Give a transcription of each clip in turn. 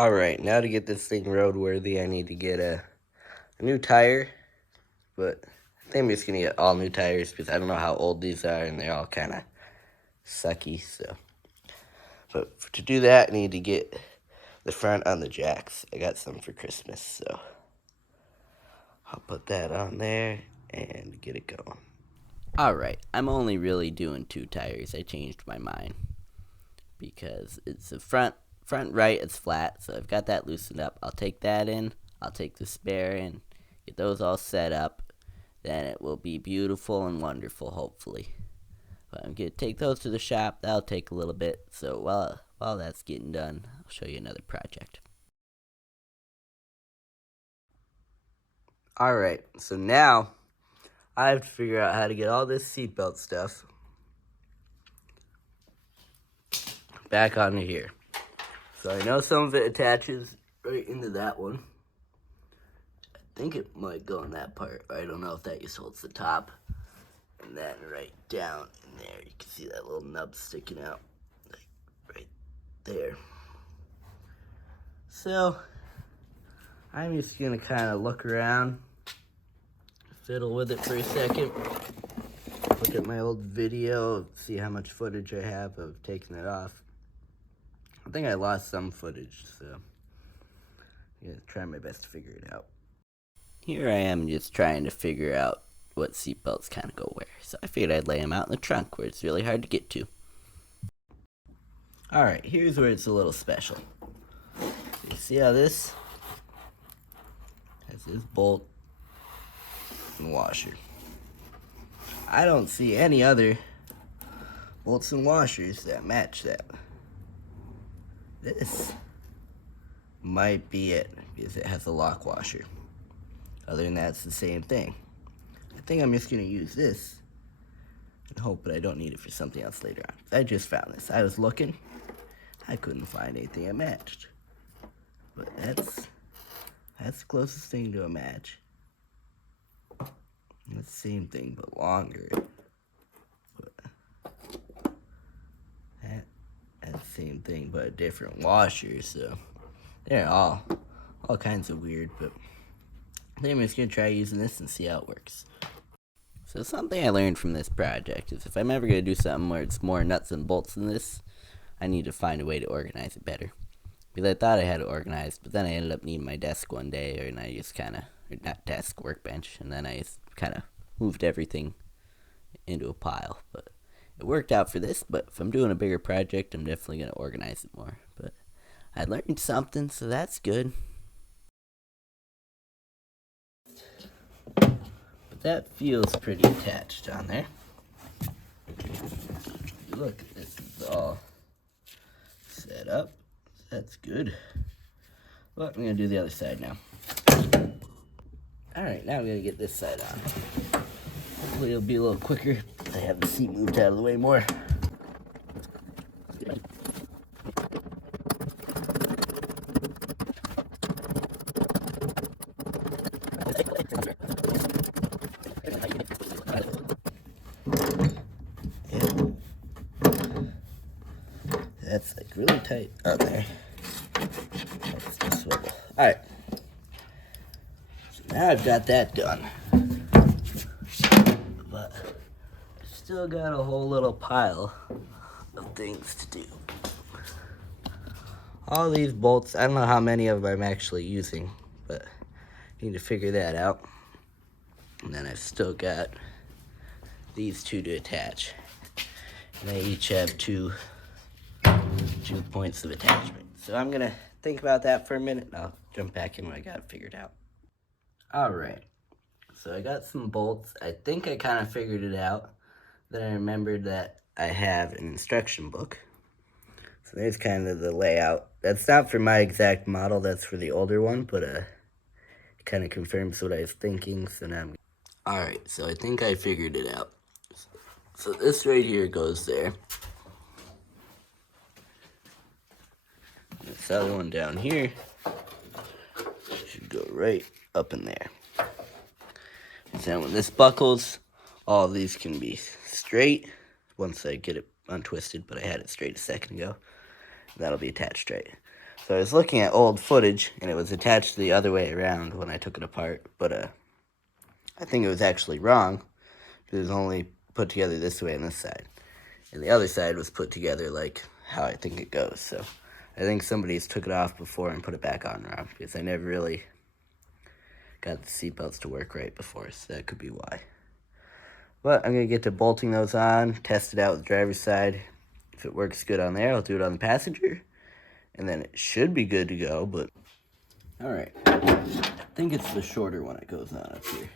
Alright, now to get this thing roadworthy, I need to get a new tire, but I think I'm just going to get all new tires because I don't know how old these are and they're all kind of sucky, so. But to do that, I need to get the front on the jacks. I got some for Christmas, so I'll put that on there and get it going. Alright, I'm only really doing 2 tires. I changed my mind because it's the front right, it's flat, so I've got that loosened up. I'll take that in, I'll take the spare in, get those all set up, then it will be beautiful and wonderful, hopefully. But I'm going to take those to the shop. That'll take a little bit, so while that's getting done, I'll show you another project. Alright, so now I have to figure out how to get all this seatbelt stuff back onto here. So I know some of it attaches right into that one. I think it might go in that part. I don't know if that just holds the top. And then right down in there, you can see that little nub sticking out. Like right there. So I'm just going to kind of look around, fiddle with it for a second. Look at my old video, see how much footage I have of taking it off. I think I lost some footage, so I'm going to try my best to figure it out. Here I am just trying to figure out what seatbelts kind of go where. So I figured I'd lay them out in the trunk where it's really hard to get to. Alright, here's where it's a little special. You see how this has this bolt and washer. I don't see any other bolts and washers that match that. This might be it because it has a lock washer. Other than that, it's the same thing. I think I'm just going to use this and hope that I don't need it for something else later on. I just found this. I was looking. I couldn't find anything that matched. But that's the closest thing to a match. It's the same thing, but longer. But that's the same thing, but a different washer. So they're all kinds of weird, but I think I'm just going to try using this and see how it works. So something I learned from this project is if I'm ever going to do something where it's more nuts and bolts than this, I need to find a way to organize it better. Because I thought I had it organized, but then I ended up needing my desk one day, and I just kind of, not desk, workbench, and then I just kind of moved everything into a pile. But it worked out for this, but if I'm doing a bigger project, I'm definitely going to organize it more. But I learned something, so that's good. But that feels pretty attached on there. Look, this is all set up. That's good. Well, I'm going to do the other side now. Alright, now I'm going to get this side on. Hopefully it'll be a little quicker. I have the seat moved out of the way more. That's like really tight on there. That's the swivel. Alright. So now I've got that done. But I've still got a whole little pile of things to do. All these bolts, I don't know how many of them I'm actually using, but I need to figure that out. And then I've still got these two to attach. And they each have two points of attachment. So I'm gonna think about that for a minute and I'll jump back in when I got it figured out. Alright, so I got some bolts. I think I kind of figured it out. Then I remembered that I have an instruction book. So there's kind of the layout. That's not for my exact model, that's for the older one, but it kind of confirms what I was thinking, so now I'm... Alright, so I think I figured it out. So this right here goes there. This other one down here should go right up in there. So when this buckles, all of these can be straight once I get it untwisted, but I had it straight a second ago. That'll be attached straight. So I was looking at old footage, and it was attached the other way around when I took it apart, but I think it was actually wrong. It was only put together this way on this side. And the other side was put together like how I think it goes. So I think somebody's took it off before and put it back on wrong, because I never really got the seatbelts to work right before, so that could be why. But I'm going to get to bolting those on, test it out with the driver's side. If it works good on there, I'll do it on the passenger. And then it should be good to go, but... Alright, I think it's the shorter one that goes on up here.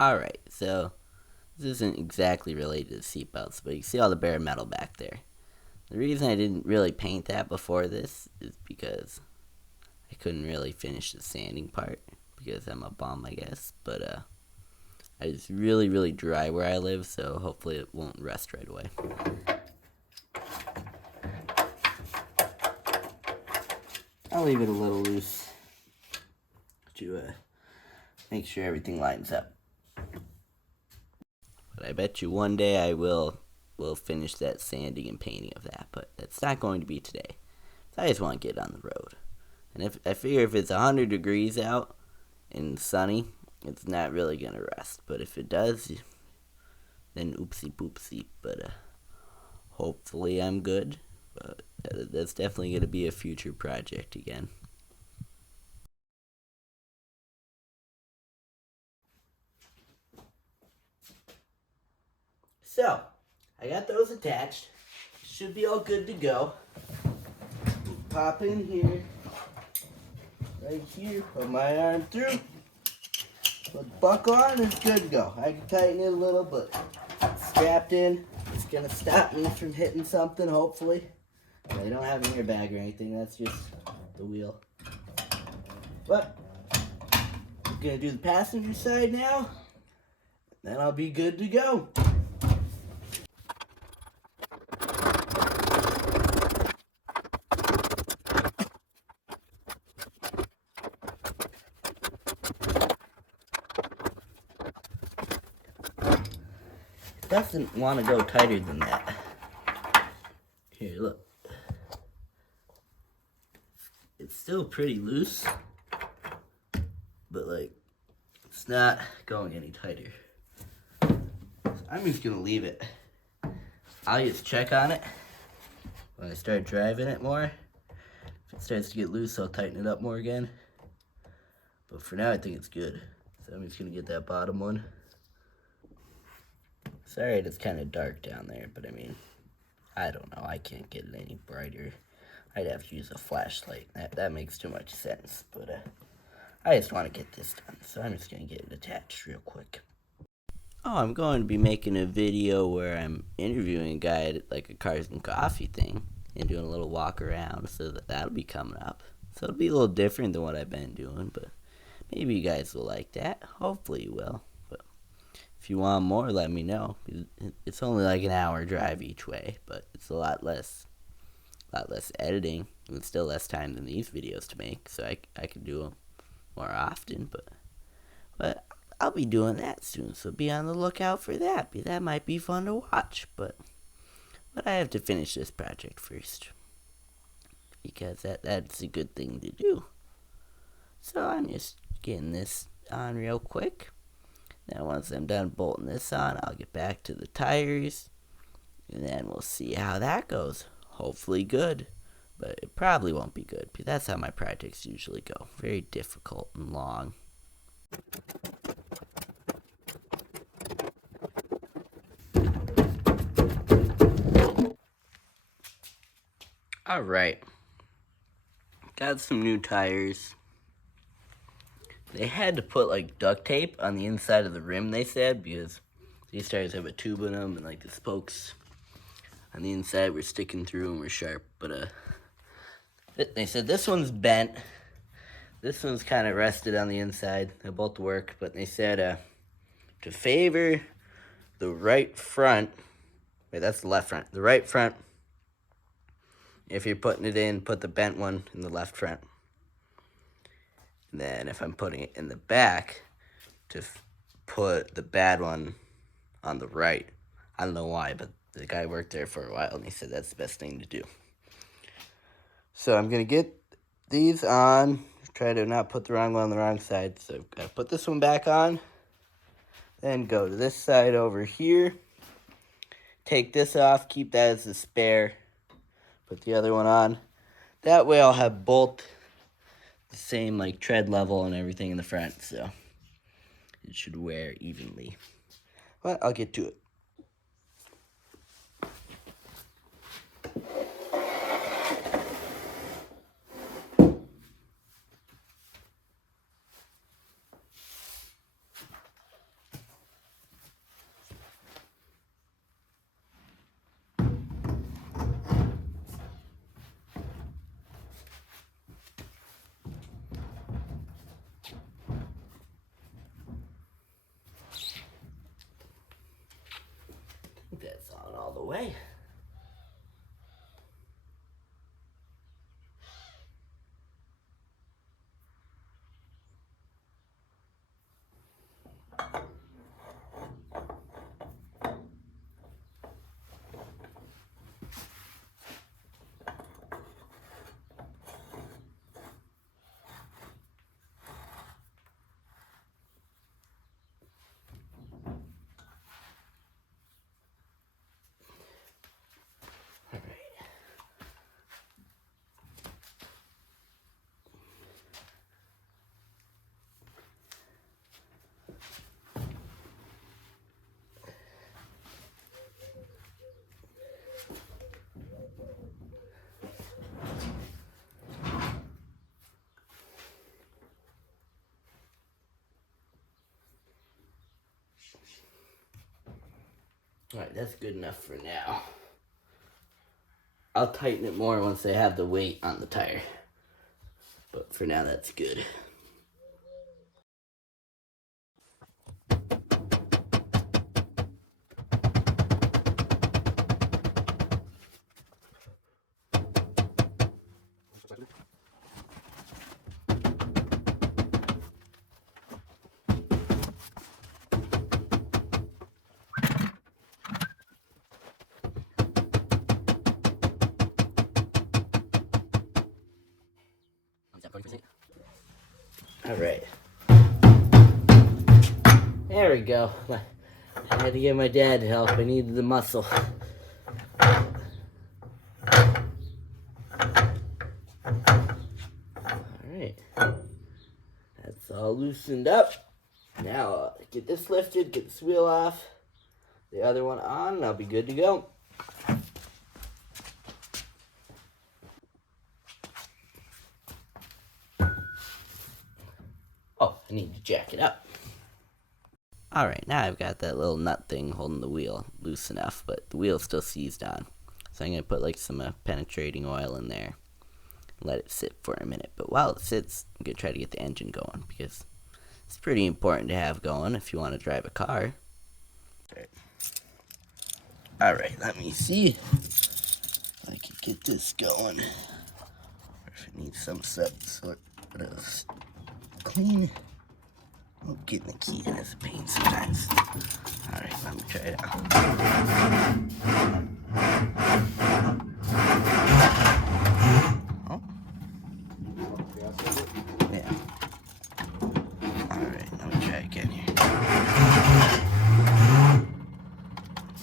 Alright, so this isn't exactly related to the seatbelts, but you see all the bare metal back there. The reason I didn't really paint that before this is because I couldn't really finish the sanding part, because I'm a bum, I guess, but it's really, really dry where I live, so hopefully it won't rust right away. I'll leave it a little loose to make sure everything lines up. But I bet you one day I will finish that sanding and painting of that, but it's not going to be today. So I just want to get on the road. And if I figure if it's 100 degrees out and sunny, it's not really going to rust. But if it does, then oopsie poopsie. But hopefully I'm good. But that's definitely going to be a future project again. So, I got those attached. Should be all good to go. Pop in here. Right here. Put my arm through. Put the buckle on, it's good to go. I can tighten it a little, but it's strapped in. It's going to stop me from hitting something, hopefully. I don't have an airbag or anything. That's just the wheel. But, I'm going to do the passenger side now. Then I'll be good to go. Doesn't want to go tighter than that. Here, look. It's still pretty loose, but like, it's not going any tighter. So I'm just gonna leave it. I'll just check on it when I start driving it more. If it starts to get loose, I'll tighten it up more again. But for now, I think it's good. So I'm just gonna get that bottom one. Sorry, it's kind of dark down there, but I mean, I don't know. I can't get it any brighter. I'd have to use a flashlight. That makes too much sense, but I just want to get this done, so I'm just going to get it attached real quick. Oh, I'm going to be making a video where I'm interviewing a guy at like a Cars and Coffee thing and doing a little walk around, so that'll be coming up. So it'll be a little different than what I've been doing, but maybe you guys will like that. Hopefully you will. But if you want more, let me know. It's only like an hour drive each way, but it's a lot less editing and still less time than these videos to make, so I can do them more often, but I'll be doing that soon, so be on the lookout for that. That might be fun to watch, but I have to finish this project first, because that's a good thing to do. So I'm just getting this on real quick. Now once I'm done bolting this on, I'll get back to the tires, and then we'll see how that goes. Hopefully good, but it probably won't be good, because that's how my projects usually go. Very difficult and long. Alright. Got some new tires. They had to put like duct tape on the inside of the rim, they said, because these tires have a tube in them and like the spokes on the inside were sticking through and were sharp, but they said this one's bent. This one's kind of rusted on the inside. They both work, but they said to favor the right front. Wait, that's the left front. The right front. If you're putting it in, put the bent one in the left front. And then if I'm putting it in the back, to put the bad one on the right. I don't know why, but the guy worked there for a while, and he said that's the best thing to do. So I'm going to get these on. Try to not put the wrong one on the wrong side. So I've got to put this one back on. Then go to this side over here. Take this off. Keep that as a spare. Put the other one on. That way I'll have both the same like tread level and everything in the front. So it should wear evenly. But I'll get to it. That's on all the way. Alright, that's good enough for now. I'll tighten it more once I have the weight on the tire. But for now, that's good. Alright. There we go. I had to get my dad help. I needed the muscle. Alright. That's all loosened up. Now, get this lifted, get this wheel off, the other one on, and I'll be good to go. Oh, I need to jack it up. Alright, now I've got that little nut thing holding the wheel loose enough, but the wheel's still seized on. So I'm going to put like some penetrating oil in there and let it sit for a minute. But while it sits, I'm going to try to get the engine going because it's pretty important to have going if you want to drive a car. Alright, let me see if I can get this going. Or if it needs some sort of clean. Oh, getting the key in is a pain sometimes. Alright, let me try it out. Oh. Yeah. Alright, let me try again here.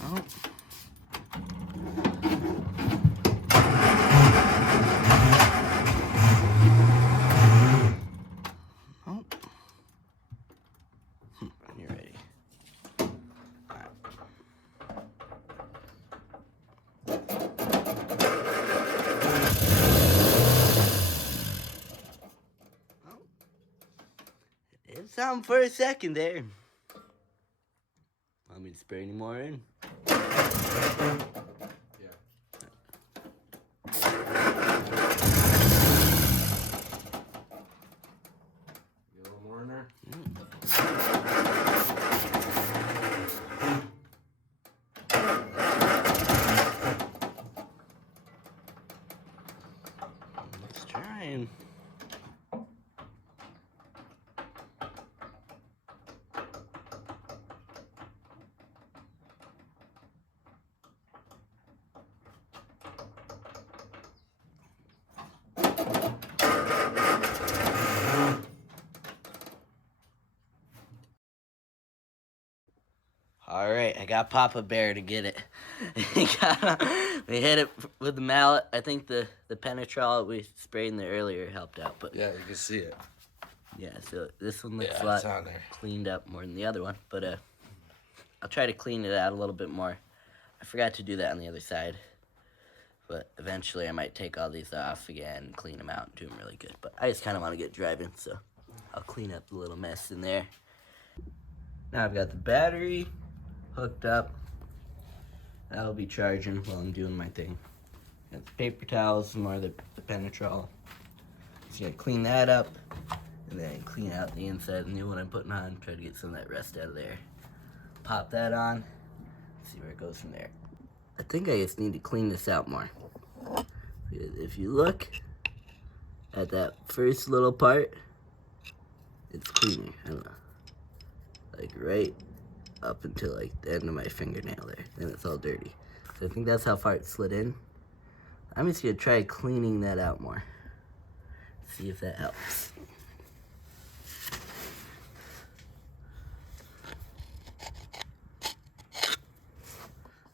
Oh. Oh. You're ready. Alright. Oh. It did something for a second there. Want me to spray any more in? Let's try and got Papa Bear to get it. We hit it with the mallet. I think the penetrol we sprayed in there earlier helped out, but Yeah, you can see it. yeah. So this one looks Yeah, a lot it's on there. cleaned up more than the other one, but I'll try to clean it out a little bit more. I forgot to do that on the other side, but eventually I might take all these off again, clean them out, and do them really good. But I just kind of want to get driving, so I'll clean up the little mess in there. Now I've got the battery hooked up. That'll be charging while I'm doing my thing. Got the paper towels, some more of the penetrol. Just gonna clean that up, and then clean out the inside of the new one I'm putting on. Try to get some of that rust out of there. Pop that on. See where it goes from there. I think I just need to clean this out more. If you look at that first little part, it's cleaner. I don't know. Like right up until like the end of my fingernail there. Then it's all dirty. So I think that's how far it slid in. I'm just gonna try cleaning that out more. See if that helps.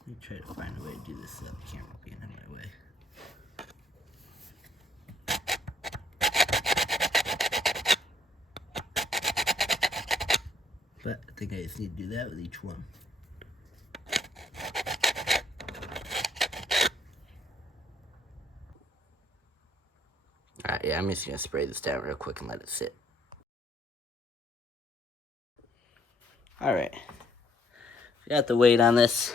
Let me try to find a way to do this without the camera being in my way. But I think I just need to do that with each one. Alright, yeah, I'm just gonna spray this down real quick and let it sit. Alright. Got the weight on this.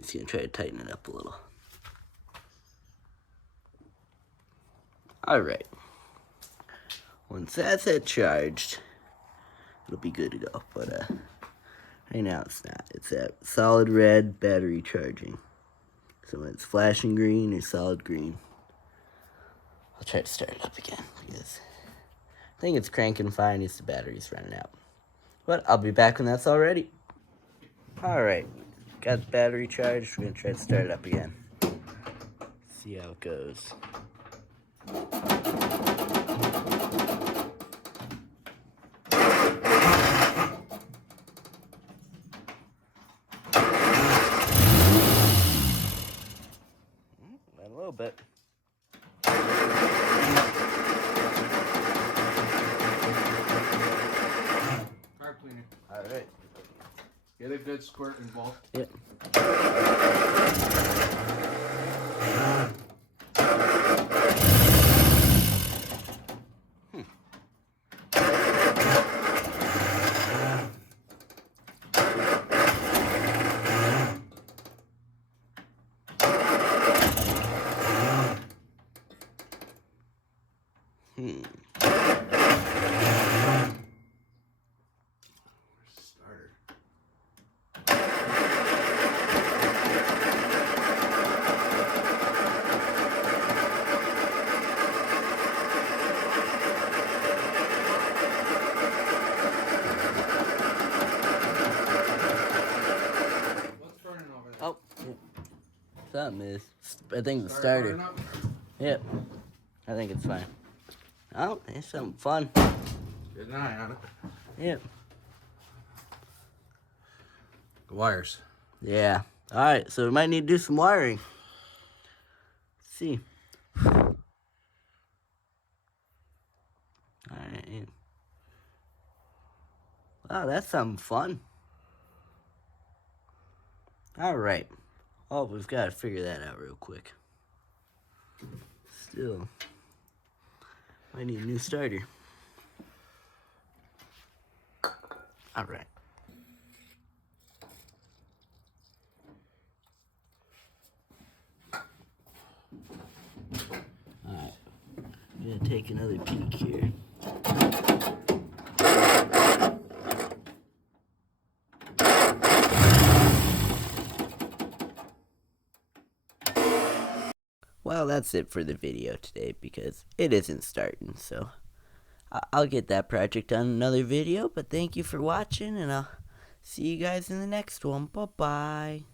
Just gonna try to tighten it up a little. Alright. Once that's charged, it'll be good to go. But right now it's not. It's at solid red battery charging. So when it's flashing green or solid green, I'll try to start it up again because I think it's cranking fine. It's the battery's running out. But I'll be back when that's all ready. Alright. Got the battery charged. We're gonna try to start it up again. See how it goes. A little bit. Carb cleaner. Alright. Get a good squirt in both. Yep. Starter. What's burning over there? Oh. Something is. I think the starter. burning up? Yep. I think it's fine. Oh, there's something fun. Good eye on it. Yep. The wires. Yeah. Alright, so we might need to do some wiring. Let's see. Alright. Wow, that's something fun. Alright. Oh, we've got to figure that out real quick. Still. I need a new starter. Alright. Alright. I'm gonna take another peek here. Well, that's it for the video today because it isn't starting, so I'll get that project on another video, but thank you for watching, and I'll see you guys in the next one. Bye-bye.